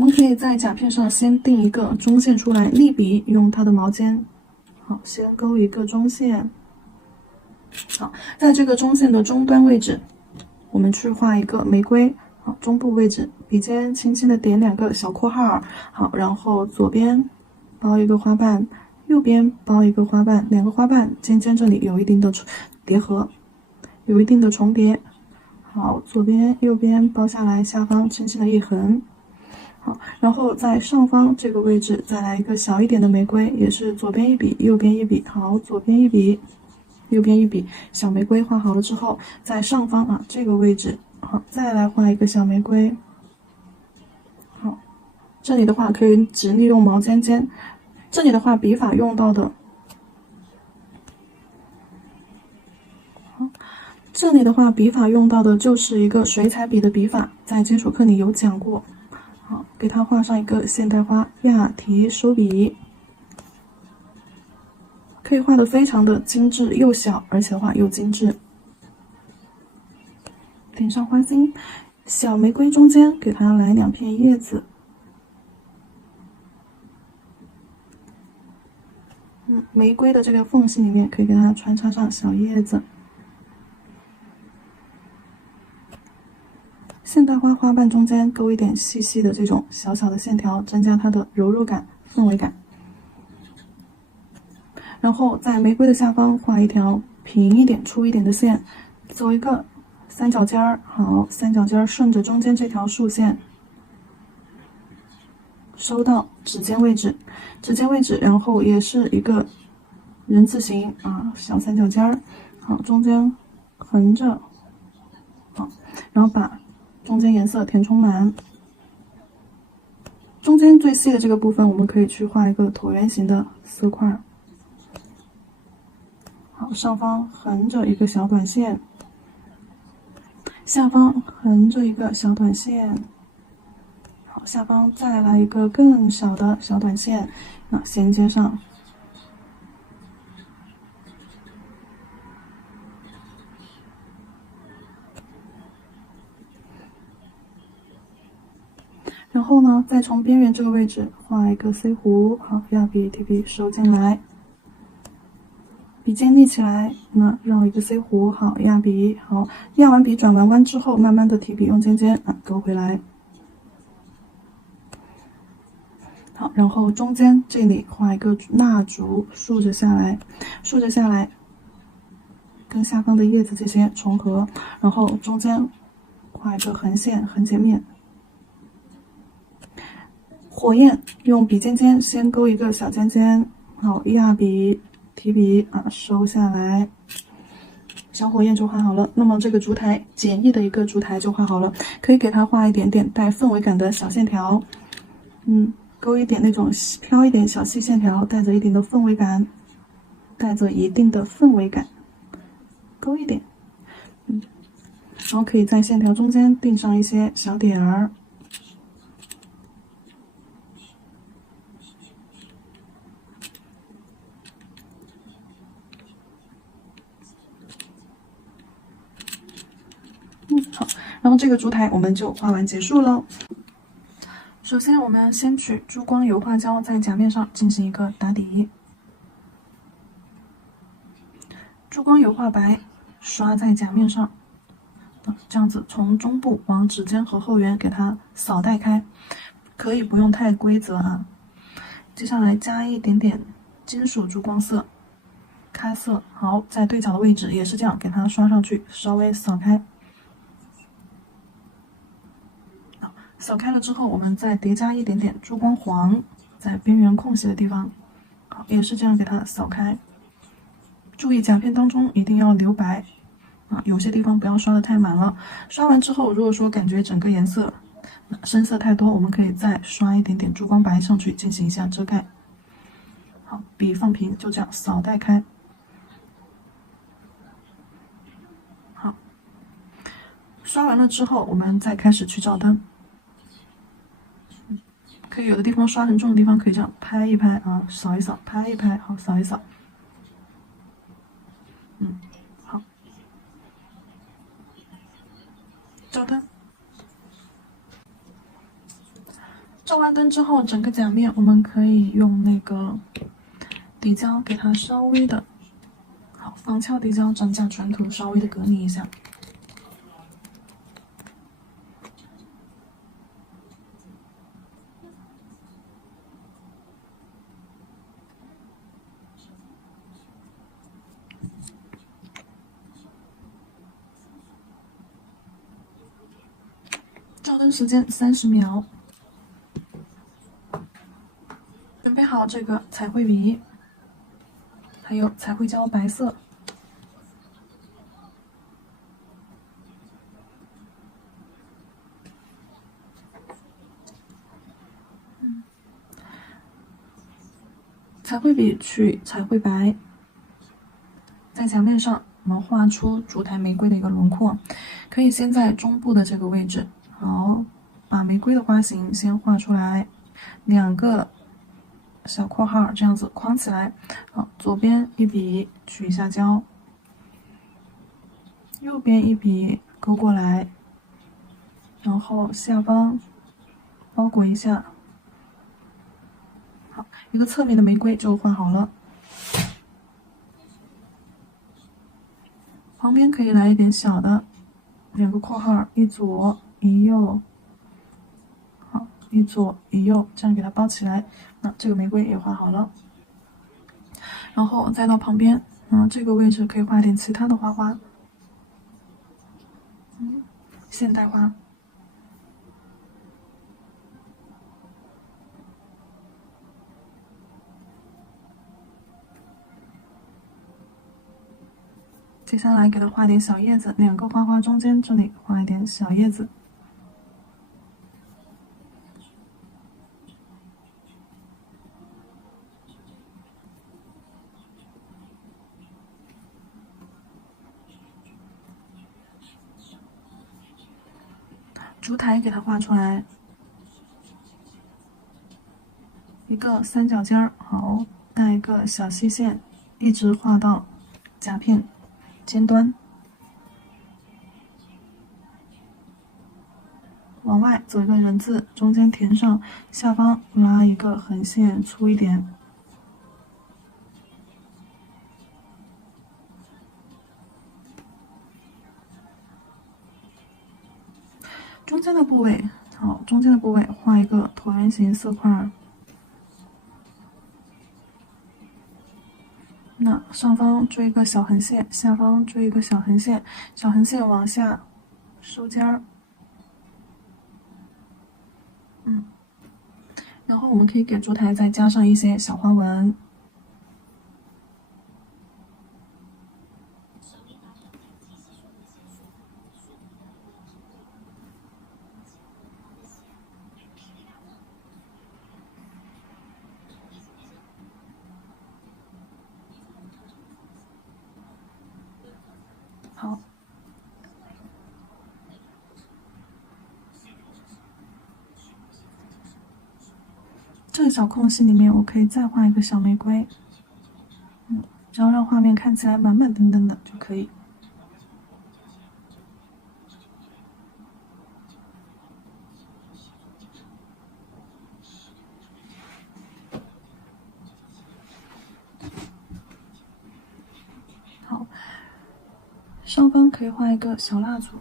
我们可以在甲片上先定一个中线出来，立笔用它的毛尖，好，先勾一个中线。好，在这个中线的中端位置，我们去画一个玫瑰。好，中部位置，笔尖轻轻的点2个小括号。好，然后左边包一个花瓣，右边包一个花瓣，2个花瓣尖尖这里有一定的叠合，有一定的重叠。好，左边右边包下来，下方轻轻的一横。好，然后在上方这个位置再来一个小一点的玫瑰，也是左边一笔，右边一笔。好，左边一笔，右边一笔，小玫瑰画好了之后，在上方这个位置，好，再来画一个小玫瑰。好，这里的话可以只利用毛尖尖，这里的话笔法用到的，这里的话笔法用到的就是一个水彩笔的笔法，在基础课里有讲过。好，给它画上一个现代花亚提收笔。可以画的非常的精致，又小，而且画又精致。点上花心，小玫瑰中间给它来2片叶子。玫瑰的这个缝隙里面可以给它穿插上小叶子。现代花花瓣中间勾一点细细的这种小小的线条，增加它的柔弱感、氛围感。然后在玫瑰的下方画一条平一点、粗一点的线，走一个三角尖儿。好，三角尖儿顺着中间这条竖线收到指尖位置，然后也是一个人字形小三角尖儿。好，中间横着，好，然后把中间颜色填充满。中间最细的这个部分，我们可以去画一个椭圆形的色块。好，上方横着一个小短线，下方横着一个小短线。好，下方再来一个更小的小短线，衔接上。然后呢，再从边缘这个位置画一个 C 弧。好，压笔提笔收进来，笔尖立起来，绕一个 C 弧。好，压笔。好，压完笔转完弯之后，慢慢的提笔用尖尖勾回来。好，然后中间这里画一个蜡烛，竖着下来，跟下方的叶子这些重合，然后中间画一个横线，横截面。火焰用笔尖尖先勾一个小尖尖，好，压笔提笔收下来，小火焰就画好了。那么这个烛台，简易的一个烛台就画好了，可以给它画一点点带氛围感的小线条，勾一点那种飘一点小细线条，带着一定的氛围感，勾一点，然后可以在线条中间定上一些小点儿。好，然后这个烛台我们就画完结束了。首先，我们先取珠光油画胶在甲面上进行一个打底。珠光油画白刷在甲面上，这样子从中部往指尖和后缘给它扫带开，可以不用太规则接下来加一点点金属珠光色，咖色。好，在对角的位置也是这样，给它刷上去，稍微扫开。扫开了之后，我们再叠加一点点珠光黄，在边缘空隙的地方，好，也是这样给它扫开。注意甲片当中一定要留白有些地方不要刷的太满了。刷完之后，如果说感觉整个颜色深色太多，我们可以再刷一点点珠光白上去进行一下遮盖。好，笔放平，就这样扫带开。好，刷完了之后，我们再开始去照灯。可以有的地方刷很重的地方，可以这样拍一拍扫一扫，拍一拍，好，扫一扫。好，照灯。照完灯之后，整个甲面我们可以用那个底胶给它稍微的，好，防翘底胶整甲纯土稍微的隔离一下。照灯时间30秒。准备好这个彩绘笔，还有彩绘胶白色。彩绘笔取彩绘白，在甲面上我们画出烛台玫瑰的一个轮廓，可以先在中部的这个位置，好，把玫瑰的花型先画出来，2个小括号这样子框起来，好，左边一笔取一下胶，右边一笔勾过来，然后下方包裹一下，好，一个侧面的玫瑰就画好了。旁边可以来一点小的2个括号，一左一右，好，一左一右，这样给它包起来。那这个玫瑰也画好了，然后再到旁边，这个位置可以画点其他的花花，现代花。接下来给它画点小叶子，2个花花中间这里画一点小叶子。烛台给它画出来，一个三角尖儿，好，带一个小细线，一直画到甲片尖端，往外走一个人字，中间填上，下方拉一个横线粗一点。中间的部位，好，中间的部位画一个椭圆形色块。那上方追一个小横线，下方追一个小横线，小横线往下收尖儿。然后我们可以给烛台再加上一些小花纹。好，这个小空隙里面，我可以再画一个小玫瑰，只要让画面看起来满满登登的就可以。好，上方可以画一个小蜡烛。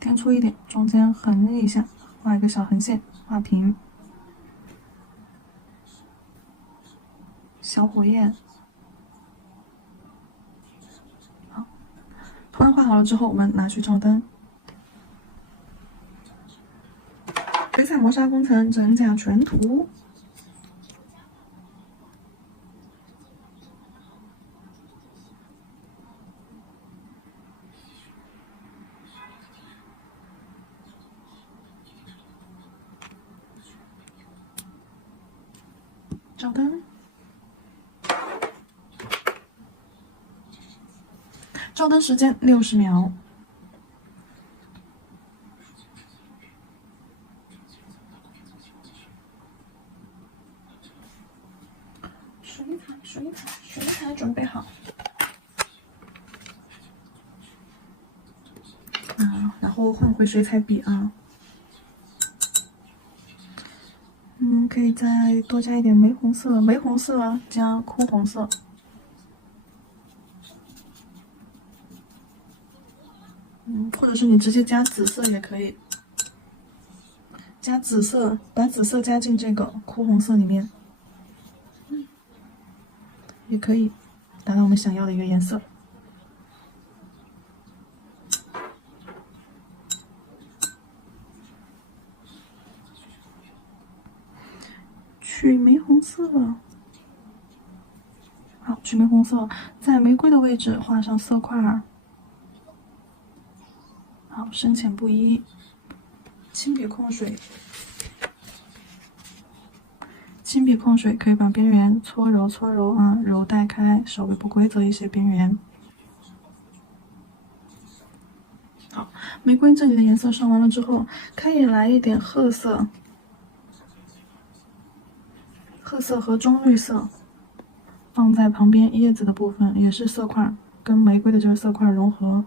填粗一点，中间横一下，画一个小横线，画平。小火焰。好，图案画好了之后，我们拿去照灯。水彩磨砂工程整甲全图。照灯，照灯时间60秒。水彩准备好。然后换回水彩笔啊。可以再多加一点玫红色，玫红色加哭红色。或者是你直接加紫色也可以，加紫色，把紫色加进这个哭红色里面，也可以达到我们想要的一个颜色。取玫红色，好，取玫红色，在玫瑰的位置画上色块，好，深浅不一。轻笔控水，轻笔控水可以把边缘搓揉搓揉啊，揉带开稍微不规则一些边缘。好，玫瑰这里的颜色上完了之后，可以来一点褐色。褐色和棕绿色放在旁边叶子的部分，也是色块，跟玫瑰的这个色块融合。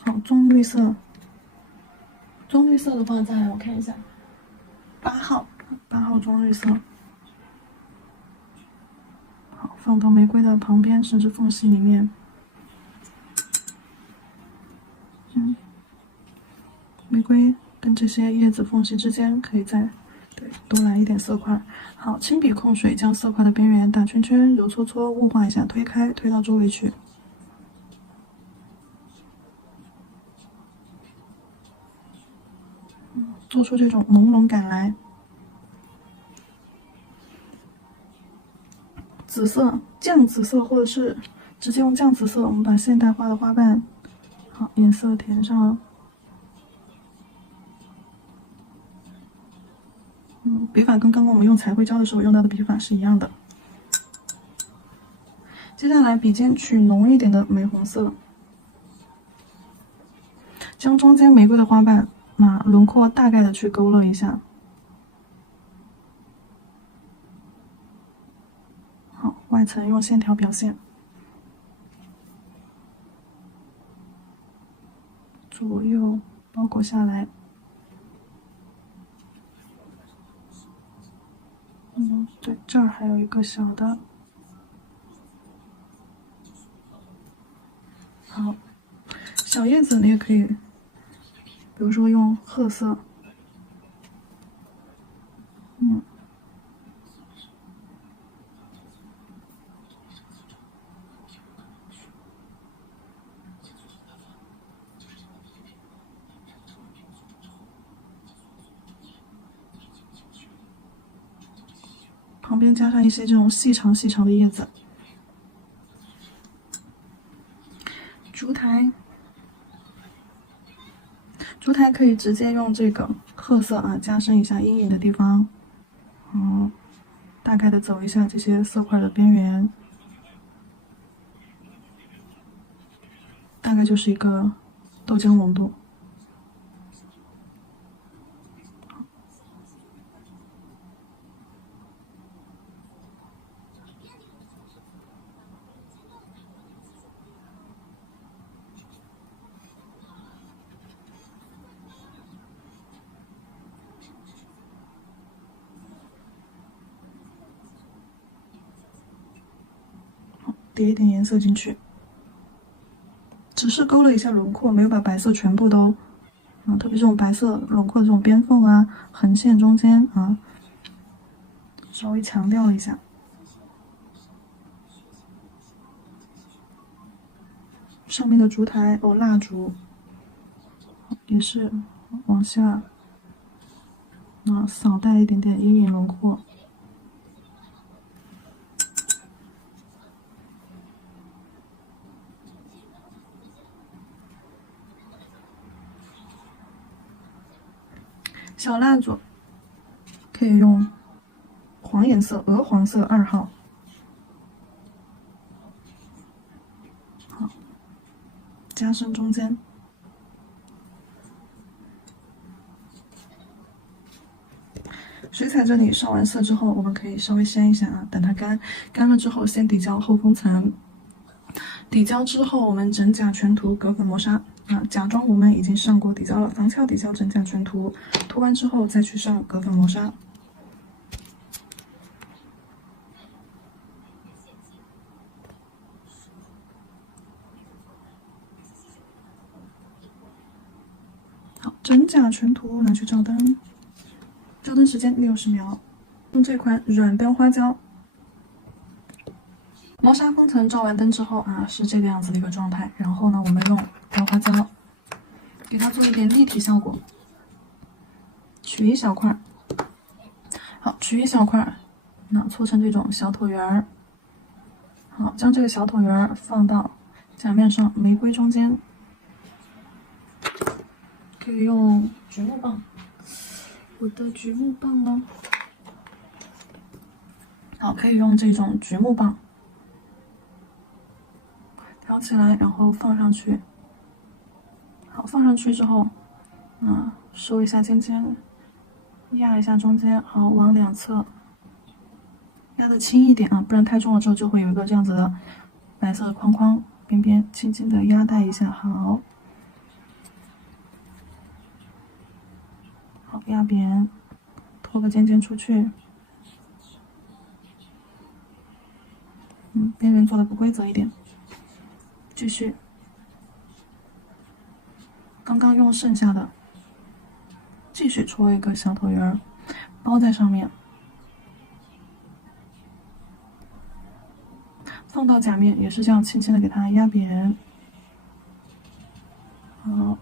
好，棕绿色，棕绿色的话，在我看一下，8号棕绿色。好，放到玫瑰的旁边甚至缝隙里面。玫瑰跟这些叶子缝隙之间可以再多来一点色块。好，轻笔控水，将色块的边缘打圈圈，揉搓搓，雾化一下，推开，推到周围去。做出这种朦胧感来。紫色，酱紫色，或者是直接用酱紫色，我们把现代化的花瓣，好，颜色填上。笔法跟刚刚我们用彩绘胶的时候用到的笔法是一样的。接下来笔尖取浓一点的玫红色，将中间玫瑰的花瓣轮廓大概的去勾勒一下。好，外层用线条表现，左右包裹下来。对，这儿还有一个小的。好，小叶子你也可以，比如说用褐色。旁边加上一些这种细长细长的叶子。烛台，烛台可以直接用这个褐色加深一下阴影的地方，大概的走一下这些色块的边缘，大概就是一个豆浆浓度。叠一点颜色进去，只是勾了一下轮廓，没有把白色全部都，特别这种白色轮廓的这种边缝横线中间稍微强调了一下。上面的烛台蜡烛也是往下，扫带一点点阴影轮廓。小蜡烛可以用黄颜色，鹅黄色2号。好，加深中间。水彩这里上完色之后，我们可以稍微掀一下等它干了之后先底胶后封层。底胶之后，我们整甲全涂隔粉磨砂啊，假装我们已经上过底胶了，防翘底胶整甲全涂，涂完之后再去上隔粉磨砂。好，整甲全涂拿去照灯，照灯时间60秒，用这款软雕花胶。磨砂封层照完灯之后啊，是这个样子的一个状态。然后呢，我们用雕花胶给它做一点立体效果，取一小块，好，取一小块，那搓成这种小椭圆儿。好，将这个小椭圆儿放到甲面上，玫瑰中间，可以用橘木棒。我的橘木棒呢？好，可以用这种橘木棒。挑起来，然后放上去。好，放上去之后，收一下尖尖，压一下中间，好，往两侧压的轻一点啊，不然太重了之后就会有一个这样子的白色的框框，边边轻轻的压带一下，好，好，压扁，拖个尖尖出去，边缘做的不规则一点。继续，刚刚用剩下的，继续戳一个小椭圆，包在上面，放到甲面也是这样，轻轻的给它压扁。好，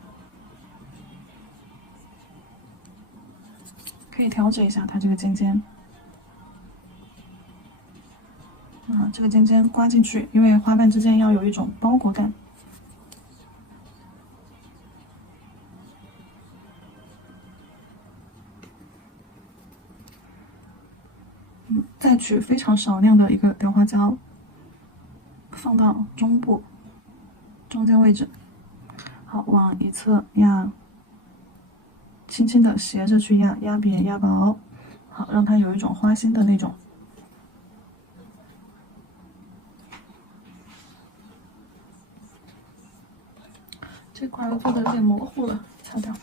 可以调整一下它这个尖尖。这个尖尖刮进去，因为花瓣之间要有一种包裹感。再取非常少量的一个雕花胶，放到中部中间位置，好，往一侧压，轻轻的斜着去压，压扁压薄，好，让它有一种花心的那种。这块做的有点模糊了，擦掉。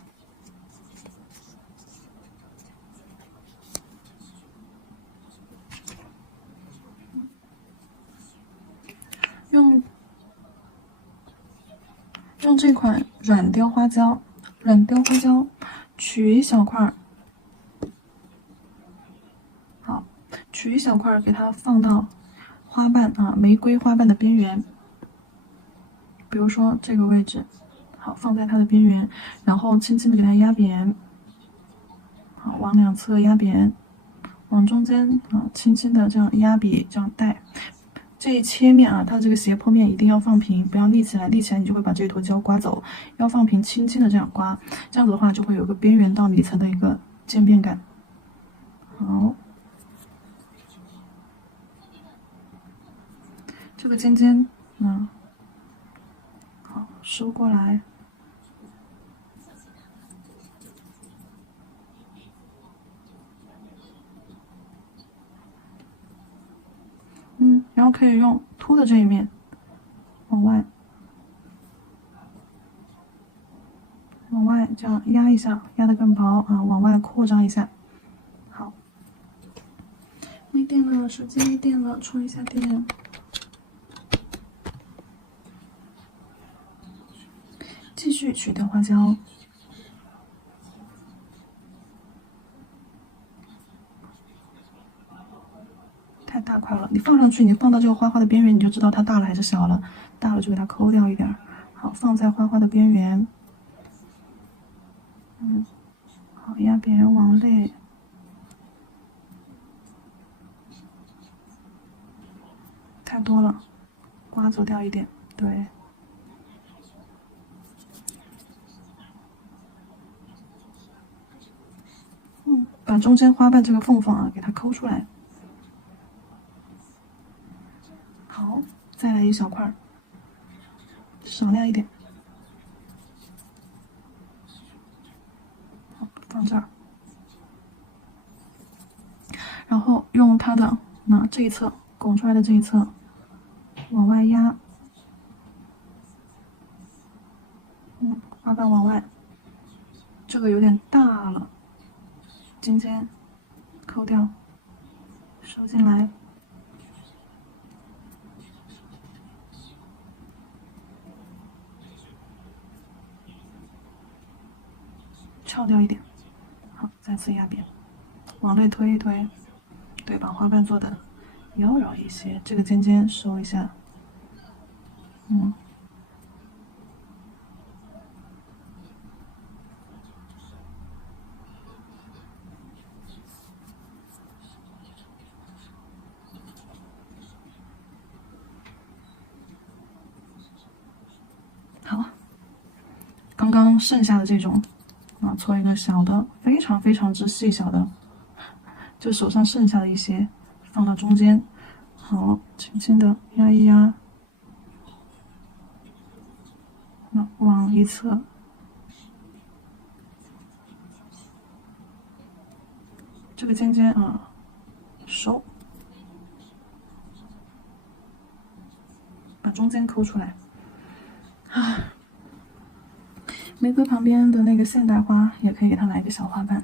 用这款软雕花胶，取一小块，好，取一小块给它放到花瓣玫瑰花瓣的边缘，比如说这个位置。好，放在它的边缘，然后轻轻的给它压扁，好，往两侧压扁，往中间轻轻的这样压笔，这样带。这一切面它这个斜坡面一定要放平，不要立起来，立起来你就会把这坨胶刮走。要放平，轻轻的这样刮，这样子的话就会有个边缘到里层的一个渐变感。好，这个尖尖，好，收过来。然后可以用凸的这一面往外这样压一下，压得更薄往外扩张一下。好，没电了，手机没电了，充一下电。继续取雕花胶。太大块了，你放上去，你放到这个花花的边缘，你就知道它大了还是小了。大了就给它抠掉一点。好，放在花花的边缘。好，压扁往内。太多了，刮走掉一点，对。把中间花瓣这个缝缝给它抠出来。好，再来一小块，少量一点。好，放这儿。然后用它的这一侧拱出来的这一侧往外压，花瓣往外，这个有点大了，尖尖抠掉，收进来，翘掉一点，好，再次压扁，往内推一推，对，把花瓣做的妖娆一些，这个尖尖收一下，好，刚刚剩下的这种啊，搓一个小的，非常非常之细小的，就手上剩下的一些放到中间，好，轻轻的压一压，那往一侧，这个尖尖啊，收，把中间抠出来。啊，玫瑰旁边的那个现代花也可以给它来一个小花瓣，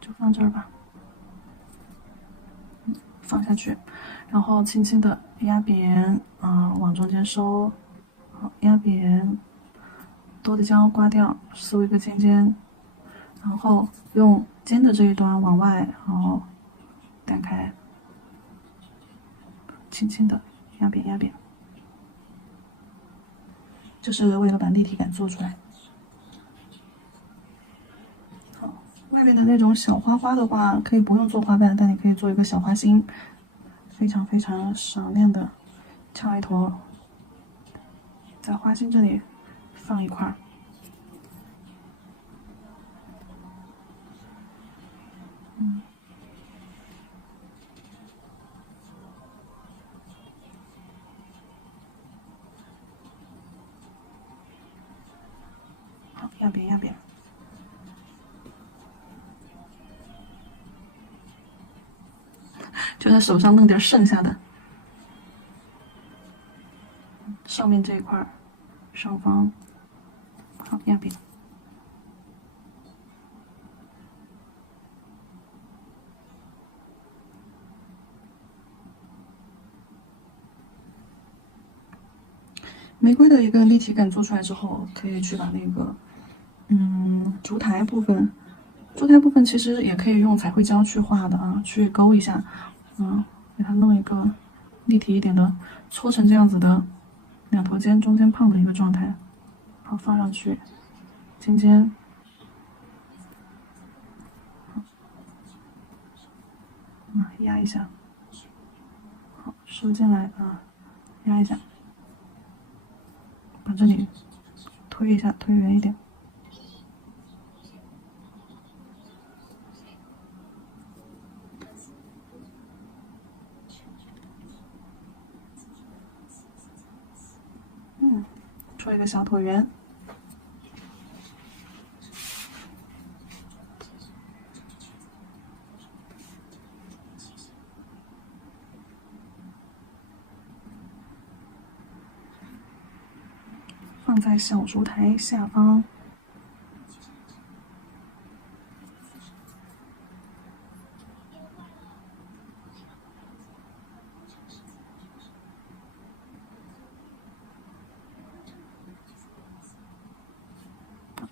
就放这儿吧。放下去，然后轻轻的压扁，往中间收，好，压扁，多的胶刮掉，收一个尖尖，然后用尖的这一端往外，好，弹开，轻轻的压扁压扁，这是为了把立体感做出来。好，外面的那种小花花的话，可以不用做花瓣，但你可以做一个小花心，非常非常闪亮的，翘一坨，在花心这里放一块。好，压扁压扁。就在手上弄点剩下的，上面这一块上方，好压扁。玫瑰的一个立体感做出来之后，可以去把那个，烛台部分，烛台部分其实也可以用彩绘胶去画的啊，去勾一下，给它弄一个立体一点的，搓成这样子的两头尖中间胖的一个状态，好放上去，尖尖，压一下，好收进来啊，压一下。把这里推一下，推圆一点。做一个小椭圆。放在小烛台下方。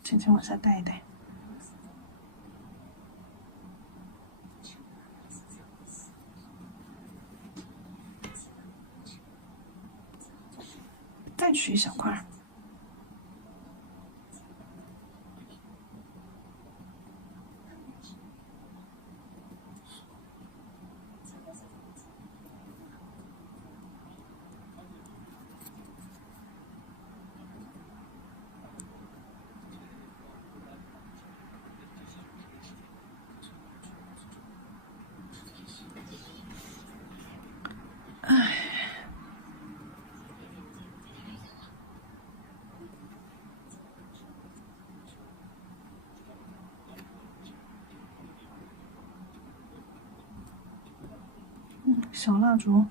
轻轻往下带一带。再取一小块。小蜡烛。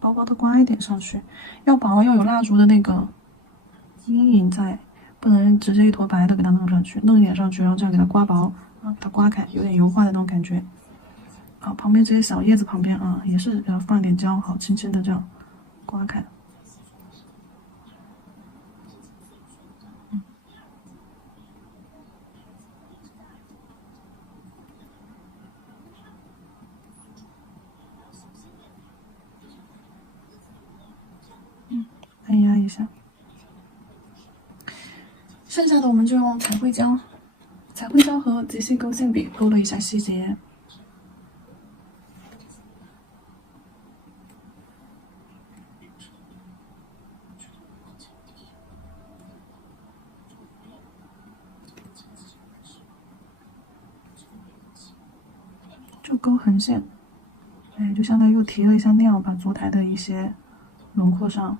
薄薄的刮一点上去，要薄，要有蜡烛的那个阴影在，不能直接一坨白的给它弄上去，弄一点上去，然后这样给它刮薄啊，给它刮开，有点油画的那种感觉。好，旁边这些小叶子旁边啊，也是要放点胶，好，轻轻的这样刮开。按压一下。剩下的我们就用彩绘胶，彩绘胶和即兴勾线笔勾勒一下细节。就勾横线，哎，就相当于又提了一下亮，把烛台的一些轮廓上。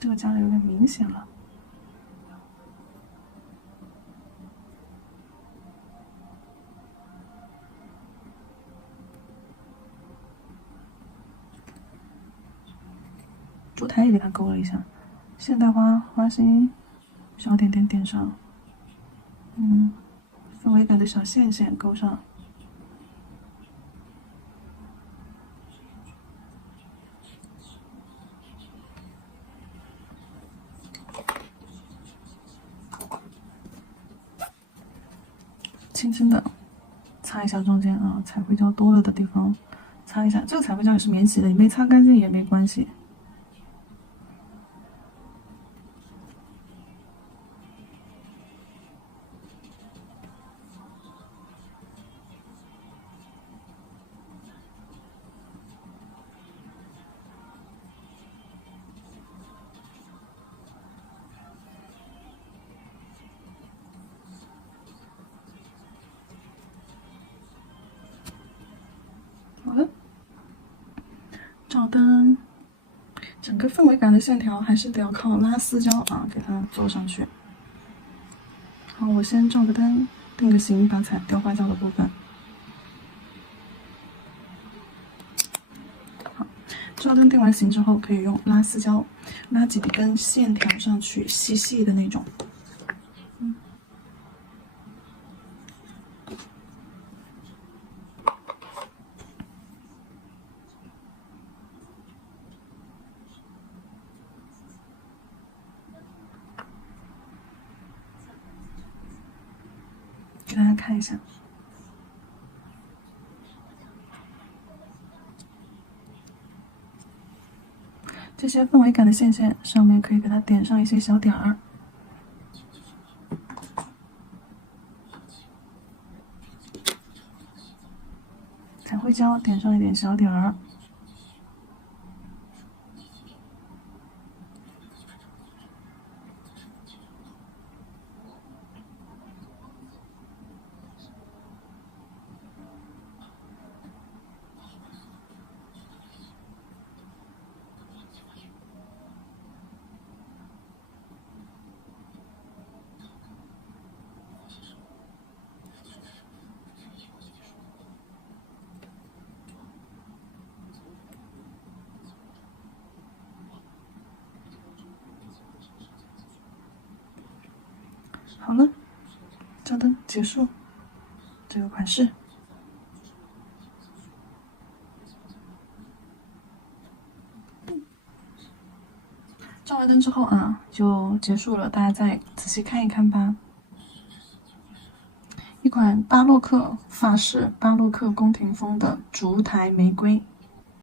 这个加的有点明显了。烛台也给它勾了一下，现代花花心小点点点上，氛围感的小线线勾上。轻轻的擦一下中间啊，彩绘胶多了的地方，擦一下。这个彩绘胶也是免洗的，你没擦干净也没关系。好了，照灯，整个氛围感的线条还是得要靠拉丝胶啊，给它做上去。好，我先照个灯，定个型，把雕花胶的部分。好，照灯定完型之后，可以用拉丝胶拉几根线条上去，细细的那种。给大家看一下，这些氛围感的线线上面可以给它点上一些小点儿，彩绘胶点上一点小点儿。好了，照灯结束这个款式。照完灯之后啊，就结束了，大家再仔细看一看吧。一款巴洛克法式巴洛克宫廷风的烛台玫瑰。